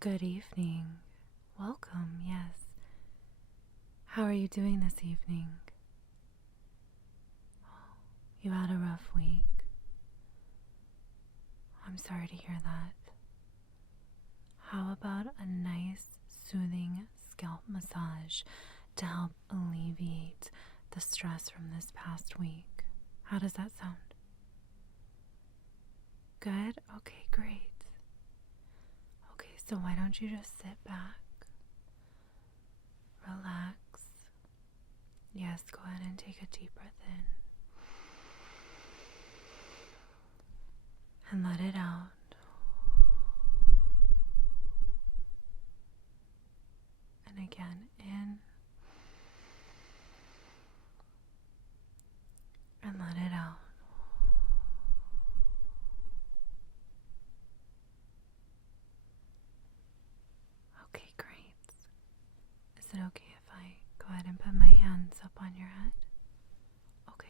Good evening. Welcome, yes. How are you doing this evening? You had a rough week. I'm sorry to hear that. How about a nice, soothing scalp massage to help alleviate the stress from this past week? How does that sound? Good? Okay, great. Okay, so why don't you just sit back, relax. Yes, go ahead and take a deep breath in. And let it out. And again, in. And let it out. Okay, great. Is it okay if I go ahead and put my hands up on your head? Okay.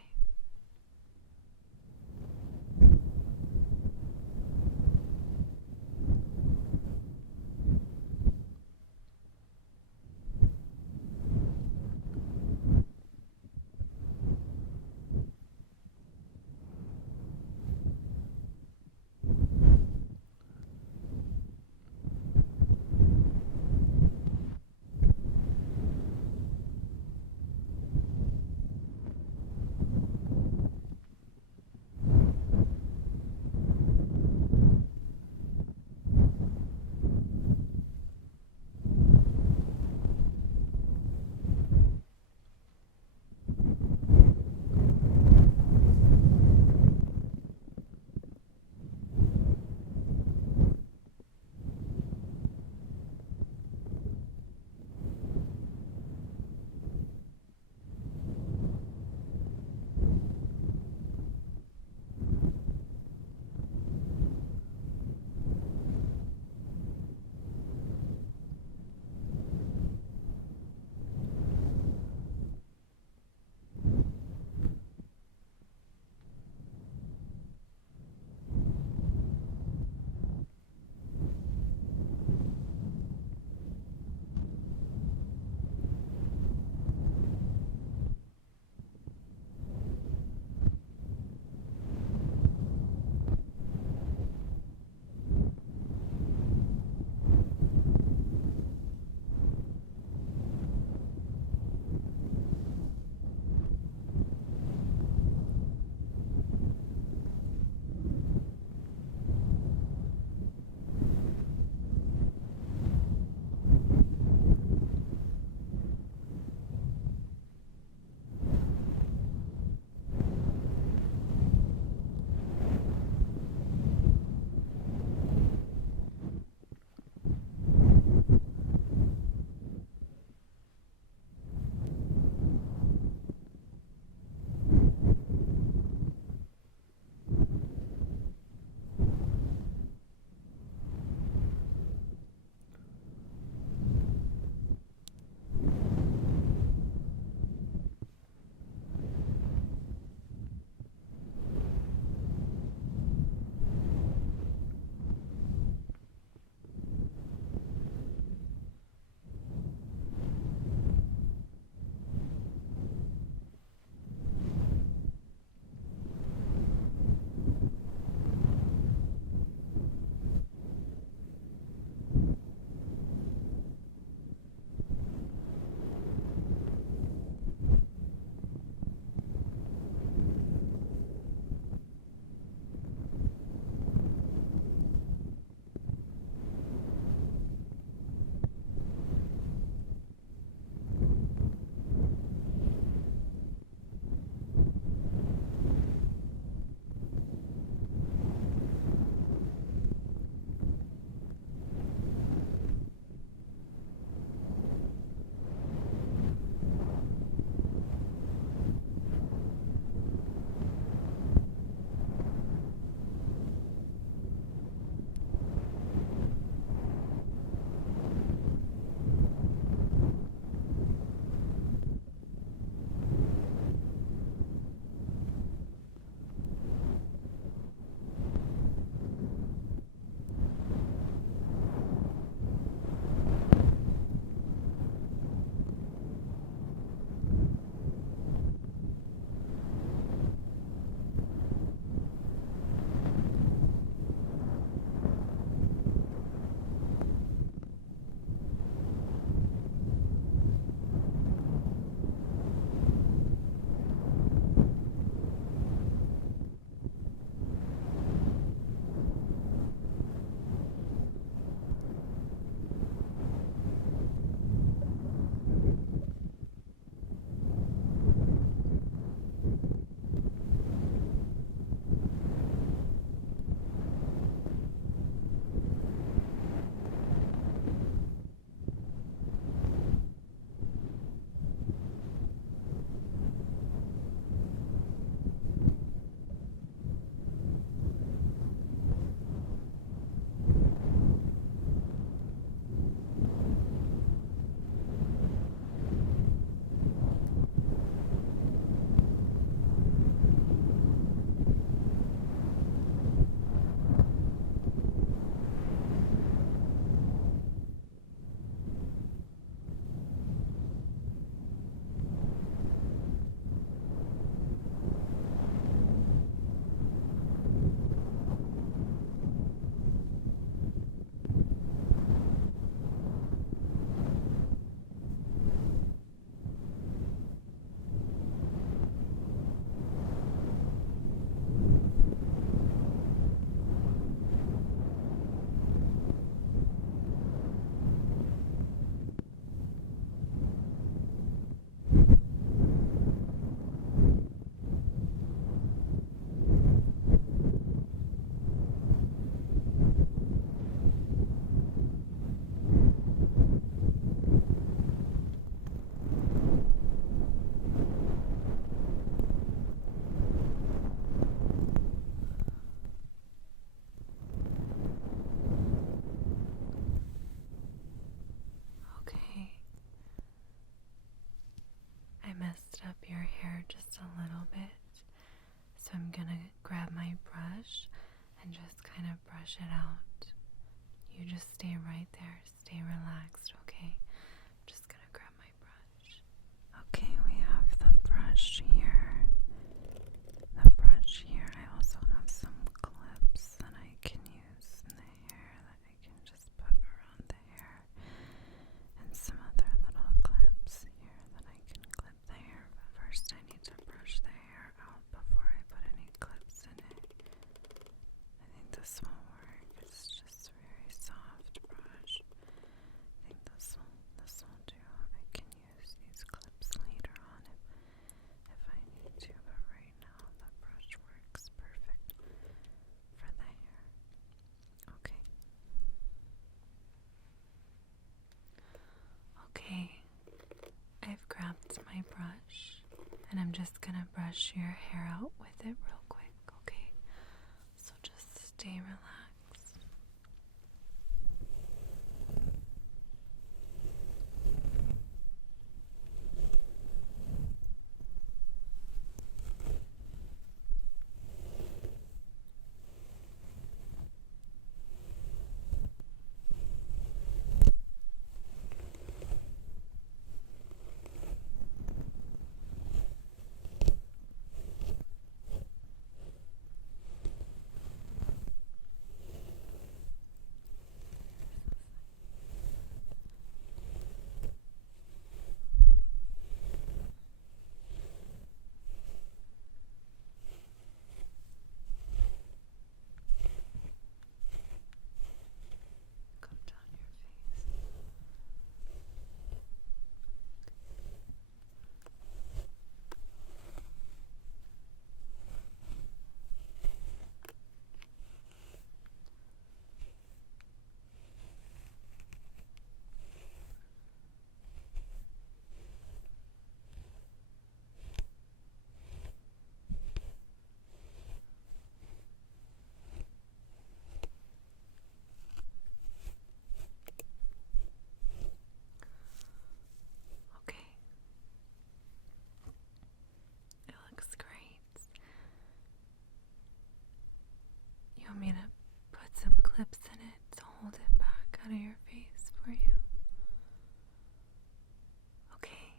brush it out. You just stay right there. Stay relaxed, okay? I'm just gonna grab my brush. Okay, we have the brush here. I also have some clips that I can use in the hair that I can just put around the hair. And some other little clips here that I can clip the hair. But first I need to brush the hair out before I put any clips in it. I think this will work. It's just a very soft brush. I think this will do. I can use these clips later on if I need to, but right now the brush works perfect for the hair. Okay. Okay, I've grabbed my brush and I'm just gonna brush your hair out with it real quick, okay? So just stay relaxed. Come down your face. Okay. It looks great. You want me to put some clips in it to hold it back out of your face for you? Okay.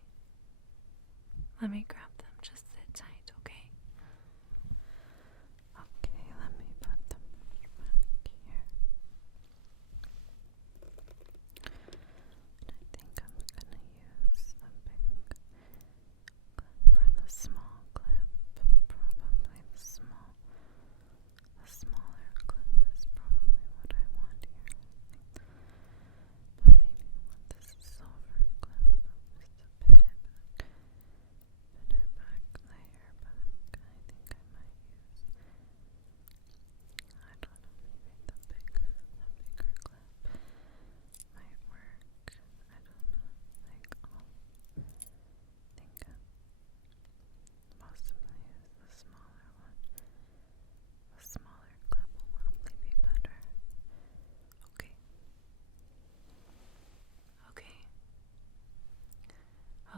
Let me grab them. Just sit tight, okay? Okay, let me put them back here. And I think I'm gonna use the big clip for the small clip. Probably the smaller clip is probably what I want here. But maybe I want this silver clip just to pin it back. Pin it back, the hair back. I think I might use, I don't know, maybe the bigger clip might work. I don't know. Like, think possibly use the smaller one. The smaller clip will probably be better. Okay.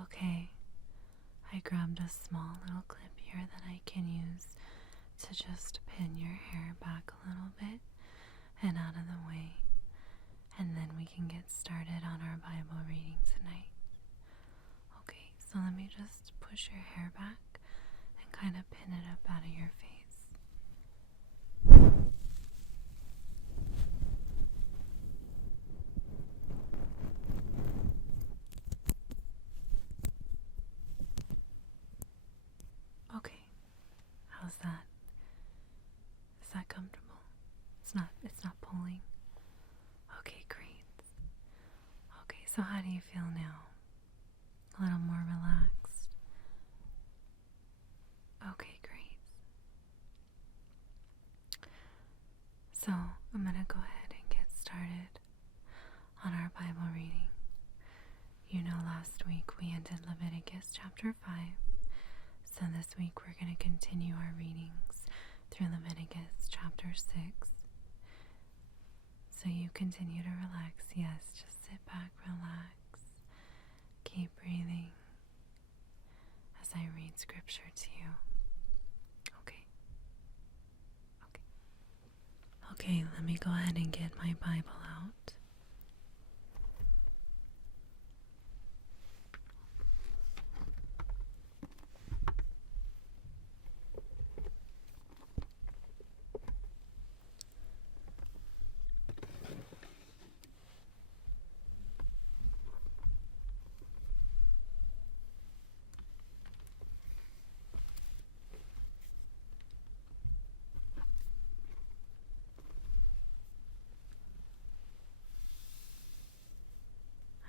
Okay. I grabbed a small little clip here that I can use to just pin your hair back a little bit and out of the way. And then we can get started on our Bible reading tonight. Okay, so let me just push your hair back and kind of pin it up out of your face. Okay, how's that? Is that comfortable? It's not pulling. Okay, great. Okay, so how do you feel now? A little more relaxed? Okay, great. So I'm going to go ahead and get started on our Bible reading. You know, last week we ended Leviticus chapter 5. So this week we're going to continue our readings through Leviticus chapter 6. So you continue to relax. Yes, just sit back, relax. Keep breathing as I read scripture to you. Okay. Okay, let me go ahead and get my Bible out.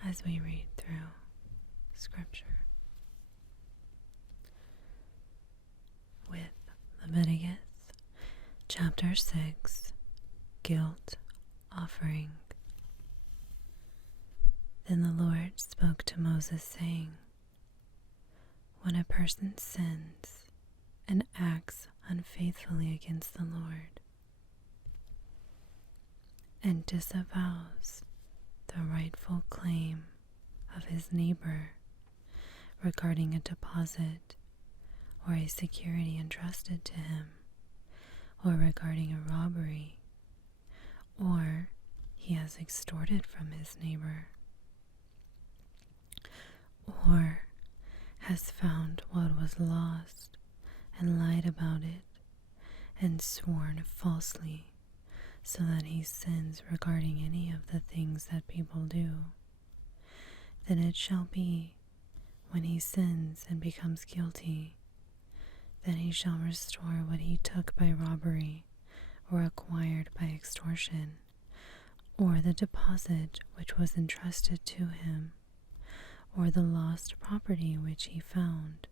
As we read through Scripture with Leviticus chapter 6, Guilt Offering. Then the Lord spoke to Moses, saying, when a person sins and acts unfaithfully against the Lord and disavows the rightful claim of his neighbor regarding a deposit or a security entrusted to him, or regarding a robbery, or he has extorted from his neighbor, or has found what was lost and lied about it and sworn falsely, so that he sins regarding any of the things that people do, then it shall be, when he sins and becomes guilty, then he shall restore what he took by robbery or acquired by extortion, or the deposit which was entrusted to him, or the lost property which he found,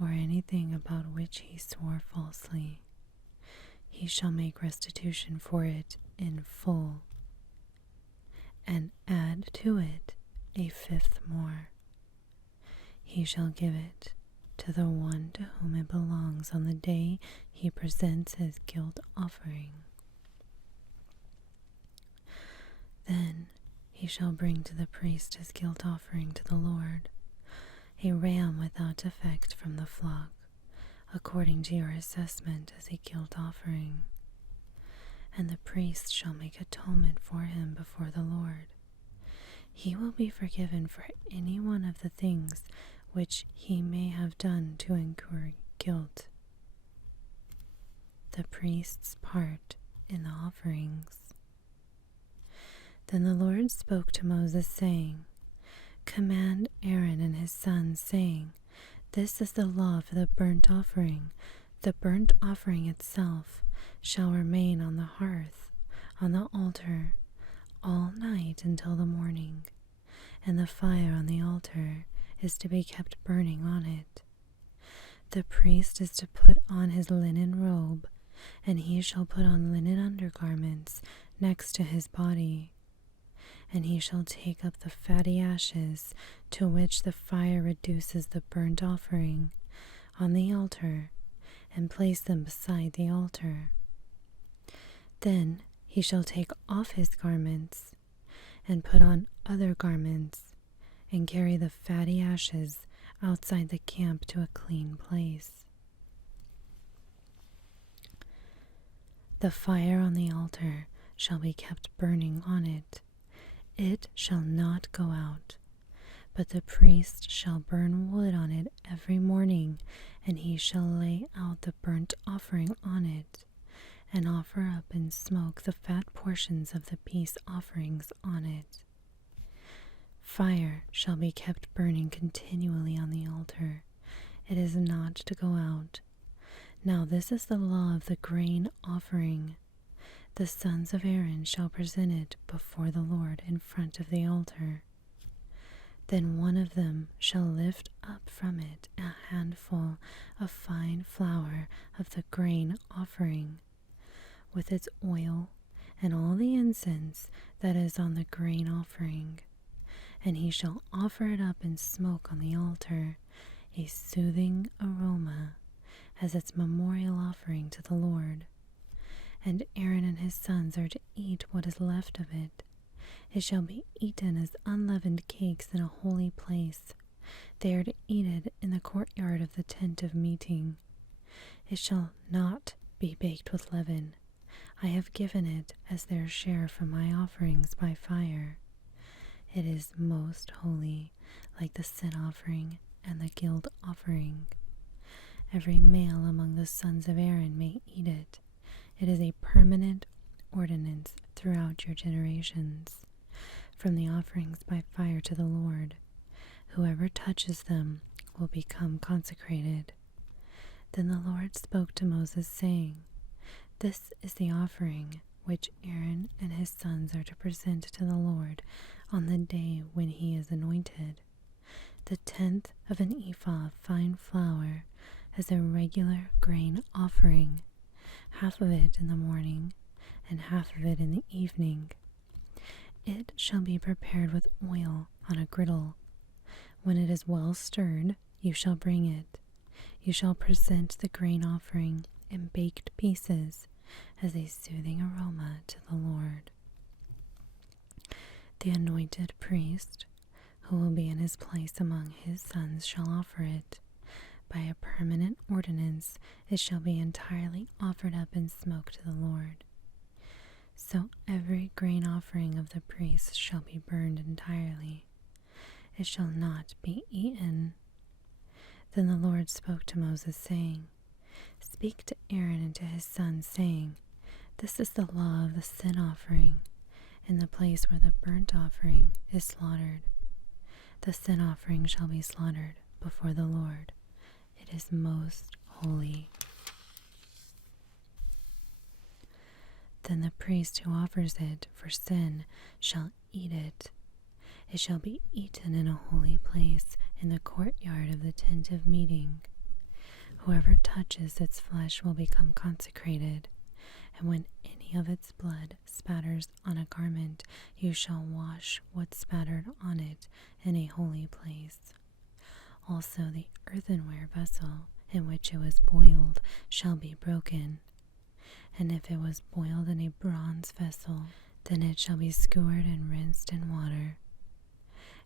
or anything about which he swore falsely. He shall make restitution for it in full, and add to it a fifth more. He shall give it to the one to whom it belongs on the day he presents his guilt offering. Then he shall bring to the priest his guilt offering to the Lord, a ram without defect from the flock, according to your assessment as a guilt offering. And the priest shall make atonement for him before the Lord. He will be forgiven for any one of the things which he may have done to incur guilt. The priest's part in the offerings. Then the Lord spoke to Moses, saying, command Aaron and his sons, saying, this is the law for the burnt offering. The burnt offering itself shall remain on the hearth, on the altar, all night until the morning, and the fire on the altar is to be kept burning on it. The priest is to put on his linen robe, and he shall put on linen undergarments next to his body. And he shall take up the fatty ashes to which the fire reduces the burnt offering on the altar, and place them beside the altar. Then he shall take off his garments and put on other garments, and carry the fatty ashes outside the camp to a clean place. The fire on the altar shall be kept burning on it. It shall not go out, but the priest shall burn wood on it every morning, and he shall lay out the burnt offering on it, and offer up in smoke the fat portions of the peace offerings on it. Fire shall be kept burning continually on the altar. It is not to go out. Now this is the law of the grain offering. The sons of Aaron shall present it before the Lord in front of the altar. Then one of them shall lift up from it a handful of fine flour of the grain offering, with its oil and all the incense that is on the grain offering. And he shall offer it up in smoke on the altar, a soothing aroma, as its memorial offering to the Lord. And Aaron and his sons are to eat what is left of it. It shall be eaten as unleavened cakes in a holy place. They are to eat it in the courtyard of the tent of meeting. It shall not be baked with leaven. I have given it as their share from my offerings by fire. It is most holy, like the sin offering and the guilt offering. Every male among the sons of Aaron may eat it. It is a permanent ordinance throughout your generations, from the offerings by fire to the Lord. Whoever touches them will become consecrated. Then the Lord spoke to Moses, saying, This is the offering which Aaron and his sons are to present to the Lord on the day when he is anointed. The 10th of an ephah of fine flour as a regular grain offering, half of it in the morning and half of it in the evening. It shall be prepared with oil on a griddle. When it is well stirred, you shall bring it. You shall present the grain offering in baked pieces as a soothing aroma to the Lord. The anointed priest, who will be in his place among his sons, shall offer it. By a permanent ordinance, it shall be entirely offered up in smoke to the Lord. So every grain offering of the priest shall be burned entirely. It shall not be eaten. Then the Lord spoke to Moses, saying, Speak to Aaron and to his sons, saying, This is the law of the sin offering, in the place where the burnt offering is slaughtered. The sin offering shall be slaughtered before the Lord. It is most holy. Then the priest who offers it for sin shall eat it. It shall be eaten in a holy place in the courtyard of the tent of meeting. Whoever touches its flesh will become consecrated, and when any of its blood spatters on a garment, you shall wash what spattered on it in a holy place. Also the earthenware vessel in which it was boiled shall be broken, and if it was boiled in a bronze vessel, then it shall be skewered and rinsed in water.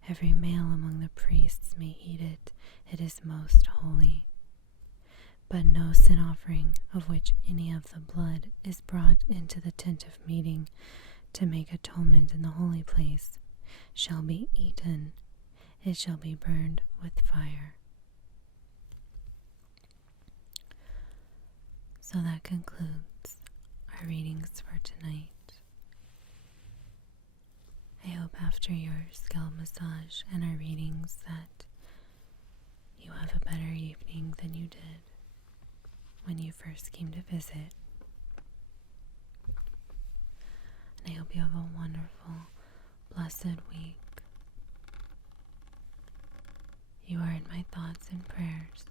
Every male among the priests may eat it. It is most holy. But no sin offering of which any of the blood is brought into the tent of meeting to make atonement in the holy place shall be eaten. It shall be burned with fire. So that concludes our readings for tonight. I hope after your scalp massage and our readings that you have a better evening than you did when you first came to visit. And I hope you have a wonderful, blessed week. You are in my thoughts and prayers.